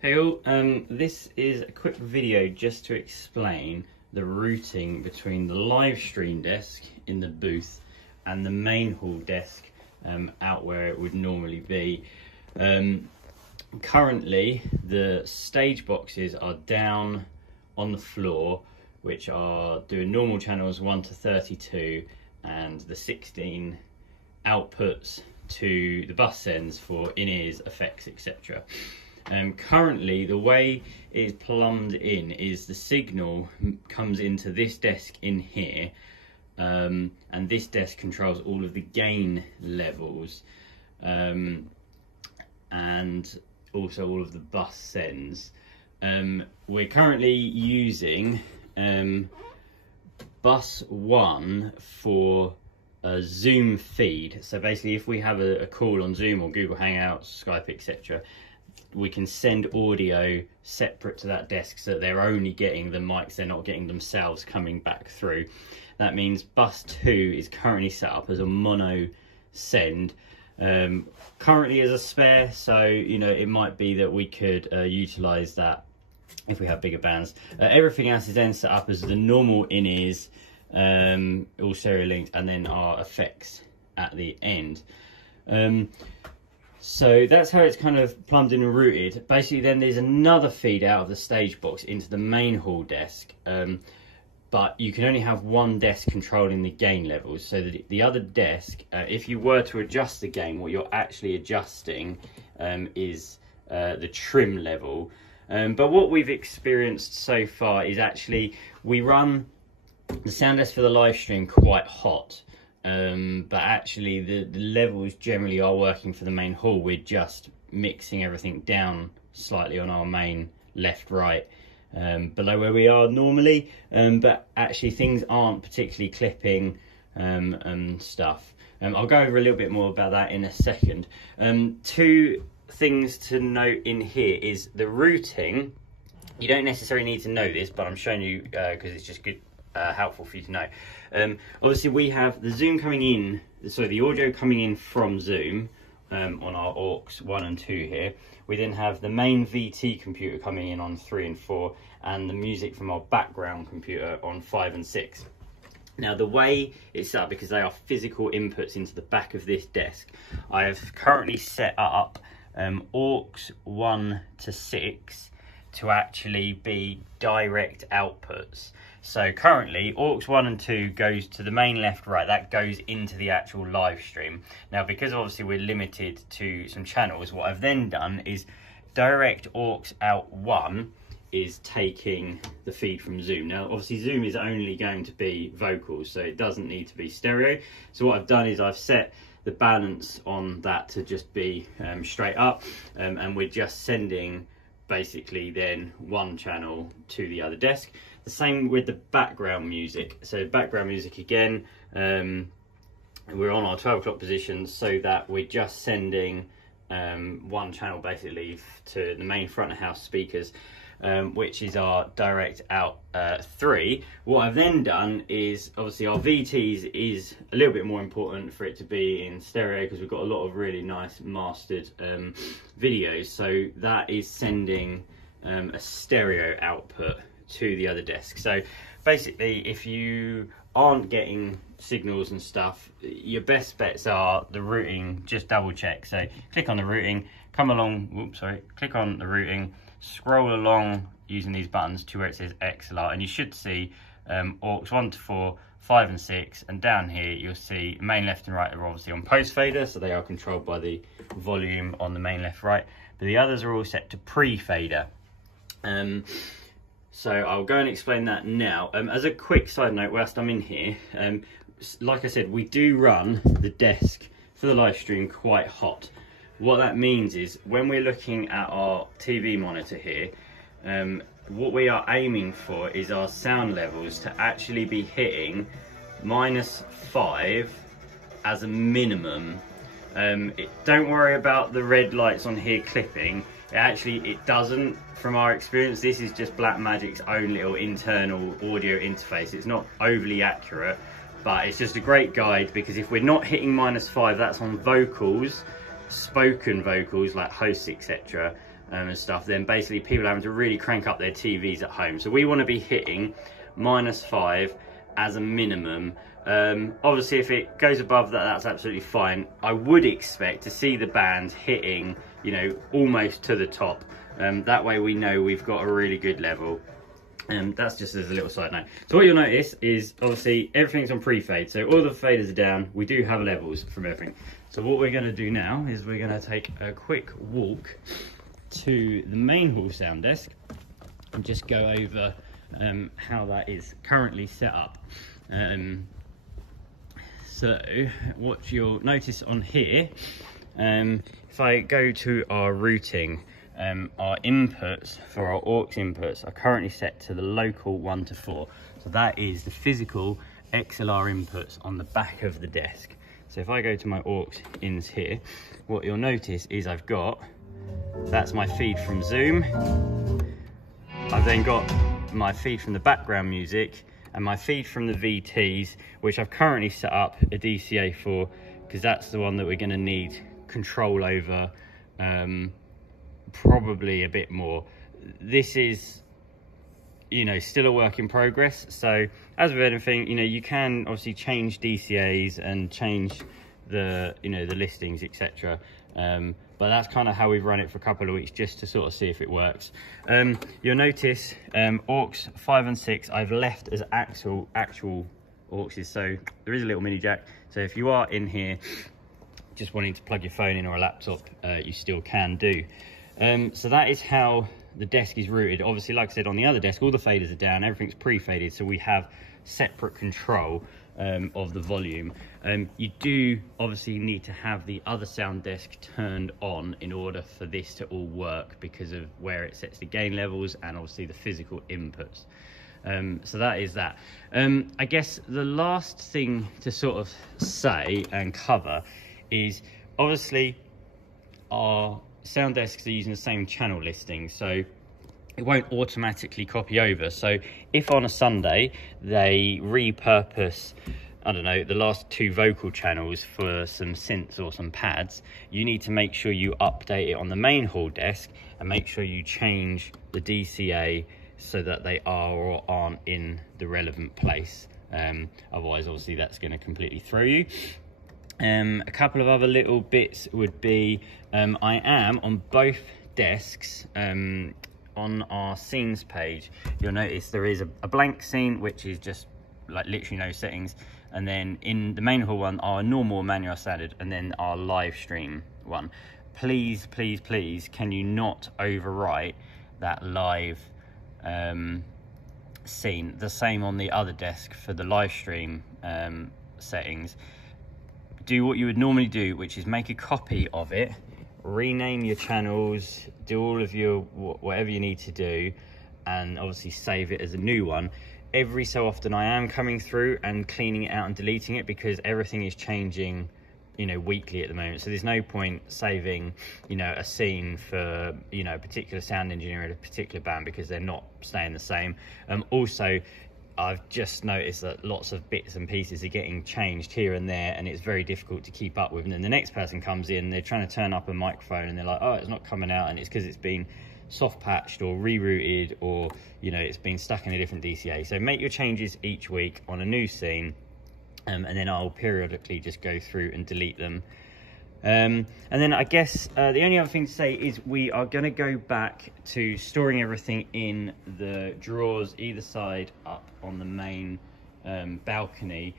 Hey all, this is a quick video just to explain the routing between the live stream desk in the booth and the main hall desk out where it would normally be. Currently the stage boxes are down on the floor, which are doing normal channels 1 to 32 and the 16 outputs to the bus sends for in-ears, effects, etc. Currently the way it is plumbed in is the signal comes into this desk in here, and this desk controls all of the gain levels and also all of the bus sends. We're currently using bus 1 for a Zoom feed. So basically if we have a call on Zoom or Google Hangouts, Skype, etc., we can send audio separate to that desk so that they're only getting the mics, they're not getting themselves coming back through. That means bus 2 is currently set up as a mono send, currently as a spare, so you know it might be that we could utilize that if we have bigger bands. Everything else is then set up as the normal in-ears, all stereo linked, and then our effects at the end. So that's how it's kind of plumbed in and routed. Basically then there's another feed out of the stage box into the main hall desk, but you can only have one desk controlling the gain levels. So the other desk, if you were to adjust the gain, what you're actually adjusting is the trim level. But what we've experienced so far is actually we run the sound desk for the live stream quite hot. But actually the levels generally are working for the main hall. We're just mixing everything down slightly on our main left right below where we are normally, but actually things aren't particularly clipping and stuff. I'll go over a little bit more about that in a second. Two things to note in here is the routing. You don't necessarily need to know this, but I'm showing you because it's just good, helpful for you to know. Obviously we have the Zoom coming in, so the audio coming in from Zoom on our aux 1 and 2 here. We then have the main VT computer coming in on 3 and 4, and the music from our background computer on 5 and 6. Now the way it's set up, because they are physical inputs into the back of this desk, I have currently set up aux 1 to 6 to actually be direct outputs. So currently aux 1 and 2 goes to the main left right, that goes into the actual live stream. Now because obviously we're limited to some channels, what I've then done is direct aux out 1 is taking the feed from Zoom. Now obviously Zoom is only going to be vocals, so it doesn't need to be stereo. So what I've done is I've set the balance on that to just be straight up, and we're just sending basically then one channel to the other desk. The same with the background music. So background music again, we're on our 12 o'clock position so that we're just sending one channel basically to the main front of house speakers, which is our direct out 3. What I've then done is obviously our VTs is a little bit more important for it to be in stereo because we've got a lot of really nice mastered videos, so that is sending a stereo output to the other desk. So basically if you aren't getting signals and stuff, your best bets are the routing. Just double check, so click on the routing, come along, click on the routing, scroll along using these buttons to where it says XLR, and you should see aux 1 to 4, 5 and 6, and down here you'll see main left and right are obviously on post fader, so they are controlled by the volume on the main left right, but the others are all set to pre-fader. So I'll go and explain that now. As a quick side note whilst I'm in here, like I said, we do run the desk for the live stream quite hot. What that means is when we're looking at our TV monitor here, what we are aiming for is our sound levels to actually be hitting -5 as a minimum. Don't worry about the red lights on here clipping. It doesn't, from our experience. This is just Blackmagic's own little internal audio interface. It's not overly accurate, but it's just a great guide, because if we're not hitting -5, that's on vocals, spoken vocals like hosts, etc. and stuff, then basically people are having to really crank up their TVs at home. So we want to be hitting -5 as a minimum. Obviously if it goes above that, that's absolutely fine. I would expect to see the band hitting, you know, almost to the top. That way we know we've got a really good level. That's just as a little side note. So what you'll notice is obviously everything's on pre-fade, so all the faders are down. We do have levels from everything. So what we're going to do now is we're going to take a quick walk to the main hall sound desk and just go over how that is currently set up. So what you'll notice on here, if I go to our routing, our inputs for our aux inputs are currently set to the local 1 to 4. So that is the physical XLR inputs on the back of the desk. So if I go to my aux ins here, what you'll notice is I've got, that's my feed from Zoom. I've then got my feed from the background music and my feed from the VTs, which I've currently set up a DCA for, because that's the one that we're going to need control over, probably a bit more. This is, you know, still a work in progress. So as with anything, you know, you can obviously change DCAs and change the, you know, the listings, etc. But that's kind of how we've run it for a couple of weeks, just to sort of see if it works. You'll notice aux 5 and 6 I've left as actual auxes, so there is a little mini jack. So if you are in here just wanting to plug your phone in or a laptop, you still can do. So that is how the desk is routed. Obviously, like I said, on the other desk, all the faders are down, everything's pre-faded, so we have separate control of the volume. You do obviously need to have the other sound desk turned on in order for this to all work, because of where it sets the gain levels and obviously the physical inputs. So that is that. I guess the last thing to sort of say and cover is obviously our sound desks are using the same channel listing, so it won't automatically copy over. So if on a Sunday they repurpose, I don't know, the last 2 vocal channels for some synths or some pads, you need to make sure you update it on the main hall desk and make sure you change the DCA so that they are or aren't in the relevant place. Otherwise, obviously, that's going to completely throw you. A couple of other little bits would be, I am on both desks, on our scenes page, you'll notice there is a blank scene, which is just like literally no settings. And then in the main hall one, our normal manual standard, and then our live stream one. Please, please, please, can you not overwrite that live scene? The same on the other desk for the live stream settings. Do what you would normally do, which is make a copy of it, rename your channels, do all of your whatever you need to do, and obviously save it as a new one. Every so often I am coming through and cleaning it out and deleting it, because everything is changing, you know, weekly at the moment. So there's no point saving, you know, a scene for, you know, a particular sound engineer at a particular band, because they're not staying the same. Also, I've just noticed that lots of bits and pieces are getting changed here and there, and it's very difficult to keep up with. And then the next person comes in, they're trying to turn up a microphone, and they're like, oh, it's not coming out, and it's because it's been soft patched or rerouted, or, you know, it's been stuck in a different DCA. So make your changes each week on a new scene, and then I'll periodically just go through and delete them. And then I guess the only other thing to say is we are going to go back to storing everything in the drawers either side up on the main balcony.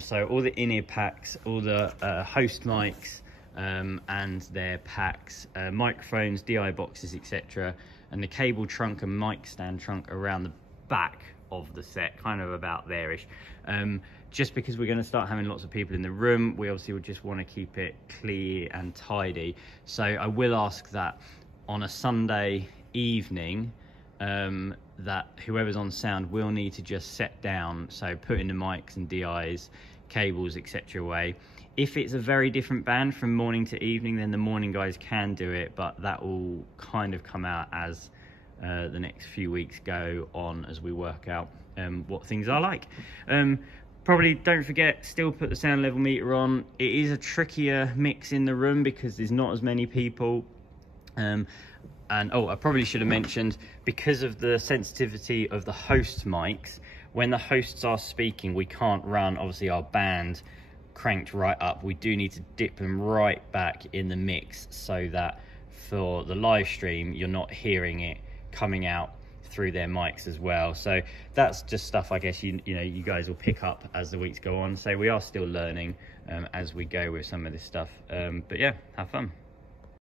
So all the in-ear packs, all the host mics and their packs, microphones, DI boxes, etc., and the cable trunk and mic stand trunk around the back of the set, kind of about there-ish. Just because we're going to start having lots of people in the room, we obviously would just want to keep it clear and tidy. So I will ask that on a Sunday evening, that whoever's on sound will need to just set down, so putting the mics and DIs, cables, etc. away. If it's a very different band from morning to evening, then the morning guys can do it, but that will kind of come out as the next few weeks go on, as we work out what things are like. Probably don't forget, still put the sound level meter on. It is a trickier mix in the room because there's not as many people. And oh, I probably should have mentioned, because of the sensitivity of the host mics, when the hosts are speaking, we can't run obviously our band cranked right up. We do need to dip them right back in the mix, so that for the live stream you're not hearing it coming out through their mics as well. So that's just stuff I guess you know you guys will pick up as the weeks go on. So we are still learning as we go with some of this stuff, but yeah, have fun.